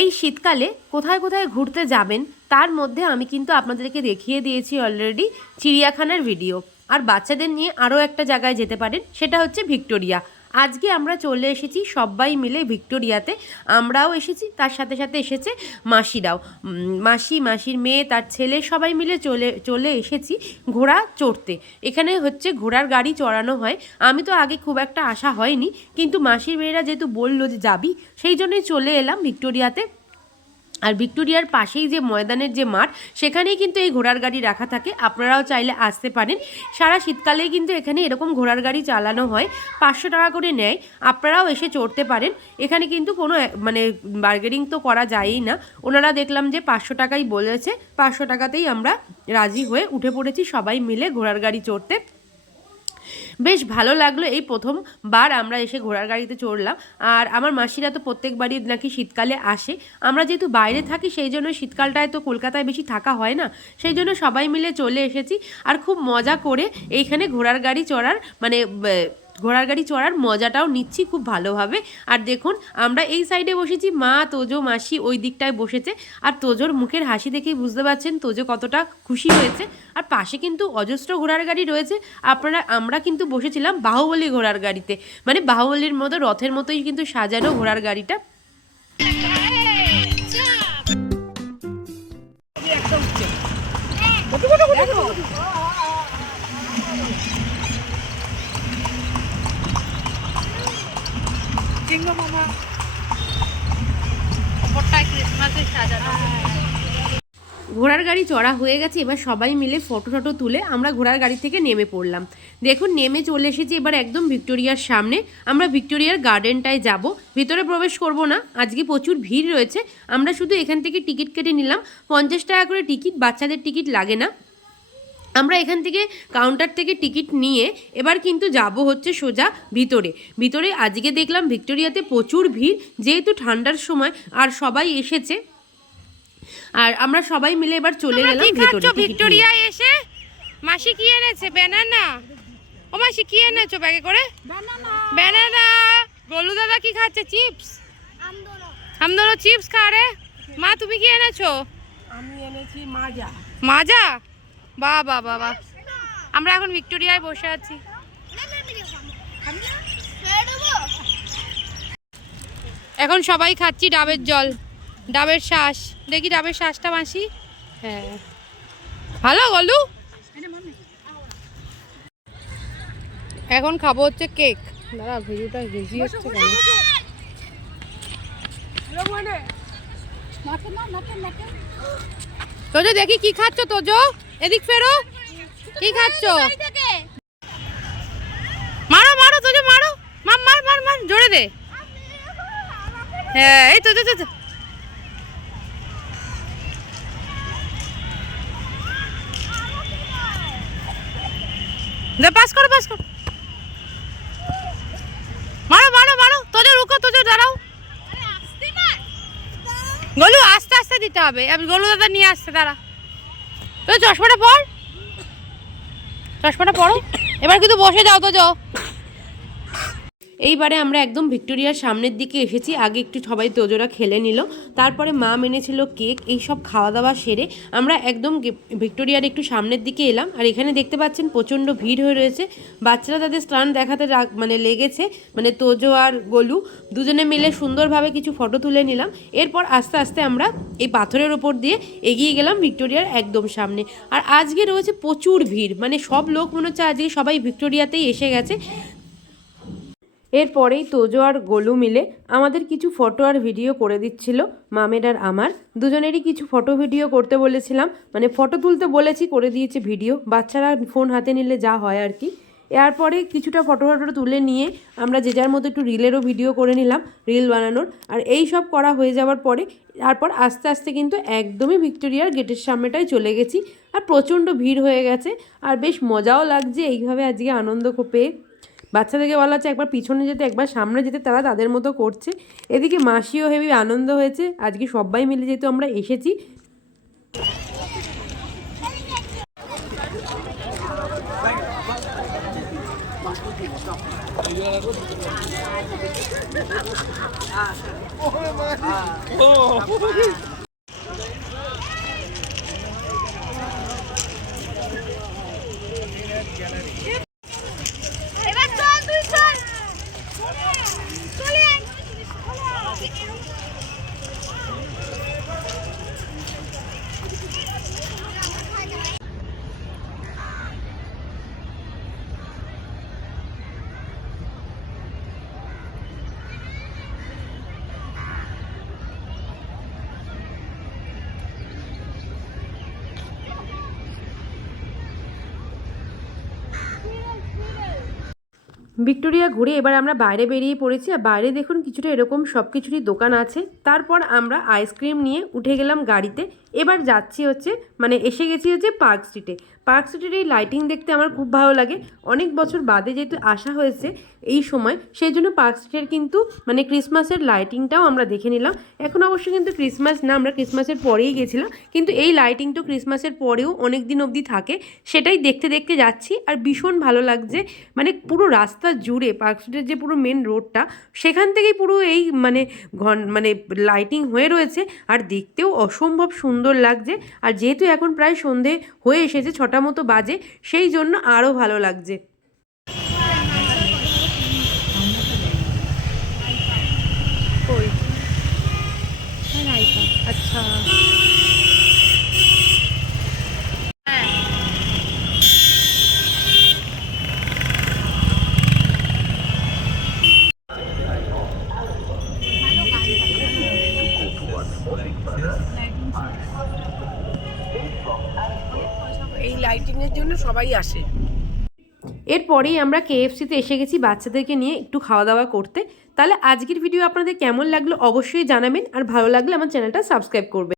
এই শীতকালে কোথায় কোথায় ঘুরতে যাবেন তার মধ্যে আমি কিন্তু আপনাদেরকে দেখিয়ে দিয়েছি অলরেডি চিড়িয়াখানার ভিডিও। আর বাচ্চাদের নিয়ে আরও একটা জায়গায় যেতে পারেন, সেটা হচ্ছে ভিক্টোরিয়া। আজকে আমরা চলে এসেছি সবাই মিলে ভিক্টোরিয়াতে। আমরাও এসেছি, তার সাথে সাথে এসেছে মাসিরাও। মাসির মেয়ে, তার ছেলে, সবাই মিলে চলে এসেছি ঘোড়া চড়তে। এখানে হচ্ছে ঘোড়ার গাড়ি চড়ানো হয়। আমি তো আগে খুব একটা আসা হয়নি, কিন্তু মাসির মেয়েরা যেহেতু বললো যে যাবি, সেই জন্যই চলে এলাম ভিক্টোরিয়াতে। আর ভিক্টোরিয়ার পাশেই যে ময়দানের যে মাঠ, সেখানেই কিন্তু এই ঘোড়ার গাড়ি রাখা থাকে। আপনারাও চাইলে আসতে পারেন। সারা শীতকালেই কিন্তু এখানে এরকম ঘোড়ার গাড়ি চালানো হয়, 500 টাকা করে নেয়। আপনারাও এসে চড়তে পারেন। এখানে কিন্তু কোনো মানে বার্গেনিং তো করা যায়ই না। ওনারা দেখলাম যে 500 টাকাই বলেছে, 500 টাকাতেই আমরা রাজি হয়ে উঠে পড়েছি সবাই মিলে ঘোড়ার গাড়ি চড়তে। বেশ ভালো লাগলো। এই প্রথমবার আমরা এসে ঘোড়ার গাড়িতে চড়লাম। আর আমার মাসিরা তো প্রত্যেকবারই নাকি শীতকালে আসে। আমরা যেহেতু বাইরে থাকি, সেই জন্য শীতকালটায় তো কলকাতায় বেশি থাকা হয় না, সেই জন্য সবাই মিলে চলে এসেছি। আর খুব মজা করে এইখানে ঘোড়ার গাড়ি চড়ার ঘোড়ার গাড়ি চড়ার মজাটাও নিচ্ছি খুব ভালোভাবে। আর দেখুন, আমরা এই সাইডে বসেছি, মা, তোজো, মাসি ওই দিকটায় বসেছে। আর তোজোর মুখের হাসি দেখেই বুঝতে পারছেন তোজো কতটা খুশি হয়েছে। আর পাশে কিন্তু অজস্র ঘোড়ার গাড়ি রয়েছে। আমরা কিন্তু বসেছিলাম বাহুবলী ঘোড়ার গাড়িতে, মানে বাহুবলীর মতো রথের মতোই কিন্তু সাজানো ঘোড়ার গাড়িটা। ঘোড়ার গাড়ি চড়া হয়ে গেছে। এবার সবাই মিলে ফটো তুলে আমরা ঘোড়ার গাড়ি থেকে নেমে পড়লাম। দেখুন, নেমে চলে এসেছি এবার একদম ভিক্টোরিয়ার সামনে। আমরা ভিক্টোরিয়ার গার্ডেনটায় যাব, ভিতরে প্রবেশ করব না, আজকে প্রচুর ভিড় রয়েছে। আমরা শুধু এখান থেকে টিকিট কেটে নিলাম, 50 টাকা করে টিকিট, বাচ্চাদের টিকিট লাগে না। আমরা এখান থেকে কাউন্টার থেকে টিকিট নিয়ে এবার কিন্তু যাব হচ্ছে সোজা ভিতরে। আজকে দেখলাম ভিক্টোরিয়াতে প্রচুর ভিড়, যেহেতু ঠান্ডার সময় আর সবাই এসেছে। আর আমরা সবাই মিলে এবার চলে গেলাম ভেতরে। ভিক্টোরিয়ায় এসে মাসি কি এনেছে? ব্যানানা। ও মাসি কি এনেছো ব্যাগে করে? ব্যানানা। গোলু দাদা কি খাচ্ছে? চিপস। আমদোনো চিপস খা রে। মা, তুমি কি এনেছো? আমি এনেছি মাজা। মাজা? বাহ বাহ বাহ বাহ। আমরা এখন ভিক্টোরিয়ায় বসে আছি। এখন সবাই খাচ্ছি ডাবের জল, ডাবের শ্বাস। দেখি ডাবের শ্বাসটা মাসি। হ্যাঁ, ভালো গলু। এখন খাবো হচ্ছে কেক। দাঁড়া, ভিডিওটা হেজি হচ্ছে কেন? তোজো, দেখি কি খাচ্ছ তোজো? এদিক ফেরো, কি খাচ্ছ? মারো মারো তোজো, মারো। মার জোরে দে। হ্যাঁ, এই তো পাস করো। মারো তোজো, রুকো তোজো, দাঁড়াও। গোলু, আস্তে আস্তে দিতে হবে। আমি গোলু দাদা নিয়ে আসছে, দাঁড়া। তো চশমাটা পড়ো। এবার কিন্তু বসে যাও তোজো। এইবারে আমরা একদম ভিক্টোরিয়ার সামনের দিকে এসেছি। আগে একটু সবাই তোজোরা খেলে নিল, তারপরে মা মেনেছিল কেক। এই সব খাওয়া দাওয়া সেরে আমরা একদম ভিক্টোরিয়ার একটু সামনের দিকে এলাম। আর এখানে দেখতে পাচ্ছেন প্রচণ্ড ভিড় হয়ে রয়েছে। বাচ্চারা তাদের স্টান দেখাতে লেগেছে, মানে তোজো আর গোলু দুজনে মিলে সুন্দরভাবে কিছু ফটো তুলে নিলাম। এরপর আস্তে আস্তে আমরা এই পাথরের ওপর দিয়ে এগিয়ে গেলাম ভিক্টোরিয়ার একদম সামনে। আর আজকে রয়েছে প্রচুর ভিড়, মানে সব লোক মনে হচ্ছে আজকে সবাই ভিক্টোরিয়াতেই এসে গেছে। এরপরেই তোজো আর গোলু মিলে আমাদের কিছু ফটো আর ভিডিও করে দিচ্ছিল। মামের আর আমার দুজনেরই কিছু ফটো ভিডিও করতে বলেছিলাম, মানে ফটো তুলতে বলেছি, করে দিয়েছে ভিডিও। বাচ্চারা ফোন হাতে নিলে যা হয় আর কি। এরপরে কিছুটা ফটো তুলে নিয়ে আমরা যে যার মতো একটু রিলেরও ভিডিও করে নিলাম, রিল বানানোর। আর এই সব করা হয়ে যাওয়ার পরে তারপর আস্তে আস্তে কিন্তু একদমই ভিক্টোরিয়ার গেটের সামনেটাই চলে গেছি। আর প্রচণ্ড ভিড় হয়ে গেছে, আর বেশ মজাও লাগছে এইভাবে আজকে আনন্দ পেয়ে। বাচ্চাদেরকে বলা হচ্ছে একবার পিছনে যেতে, একবার সামনে যেতে, তারা তাদের মতো করছে। এদিকে মাসিও হেবি আনন্দ হয়েছে, আজকে সবাই মিলে যেহেতু আমরা এসেছি। এবার চল তুই চল চলে আয় ভিক্টোরিয়া ঘুরে এবার আমরা বাইরে বেরিয়ে পড়েছি। আর বাইরে দেখুন কিছুটা এরকম সব কিছুরই দোকান আছে। তারপর আমরা আইসক্রিম নিয়ে উঠে গেলাম গাড়িতে। এবার যাচ্ছি হচ্ছে এসে গেছি হচ্ছে পার্ক স্ট্রিটে। পার্ক স্ট্রিটের এই লাইটিং দেখতে আমার খুব ভালো লাগে। অনেক বছর বাদে যেহেতু আসা হয়েছে এই সময়, সেই জন্য পার্ক স্ট্রিটের কিন্তু ক্রিসমাসের লাইটিংটাও আমরা দেখে নিলাম। এখন অবশ্য কিন্তু ক্রিসমাস না, আমরা ক্রিসমাসের পরেই গেছিলাম, কিন্তু এই লাইটিংটা ক্রিসমাসের পরেও অনেক দিন অবধি থাকে, সেটাই দেখতে দেখতে যাচ্ছি। আর ভীষণ ভালো লাগছে, পুরো রাস্তা জুড়ে পার্ক স্ট্রিটের যে পুরো মেন রোডটা, সেখান থেকেই পুরো এই লাইটিং হয়ে রয়েছে। আর দেখতেও অসম্ভব সুন্দর লাগছে। আর যেহেতু এখন প্রায় সন্ধে হয়ে এসেছে, 6টা মতো বাজে, সেই জন্য আরও ভালো লাগছে। আচ্ছা, এই লাইটিংয়ের জন্য সবাই আসে। এরপরেই আমরা কেএফসিতে এসে গেছি বাচ্চাদেরকে নিয়ে একটু খাওয়া দাওয়া করতে। তাহলে আজকের ভিডিও আপনাদের কেমন লাগলো অবশ্যই জানাবেন, আর ভালো লাগলে আমার চ্যানেলটা সাবস্ক্রাইব করবেন।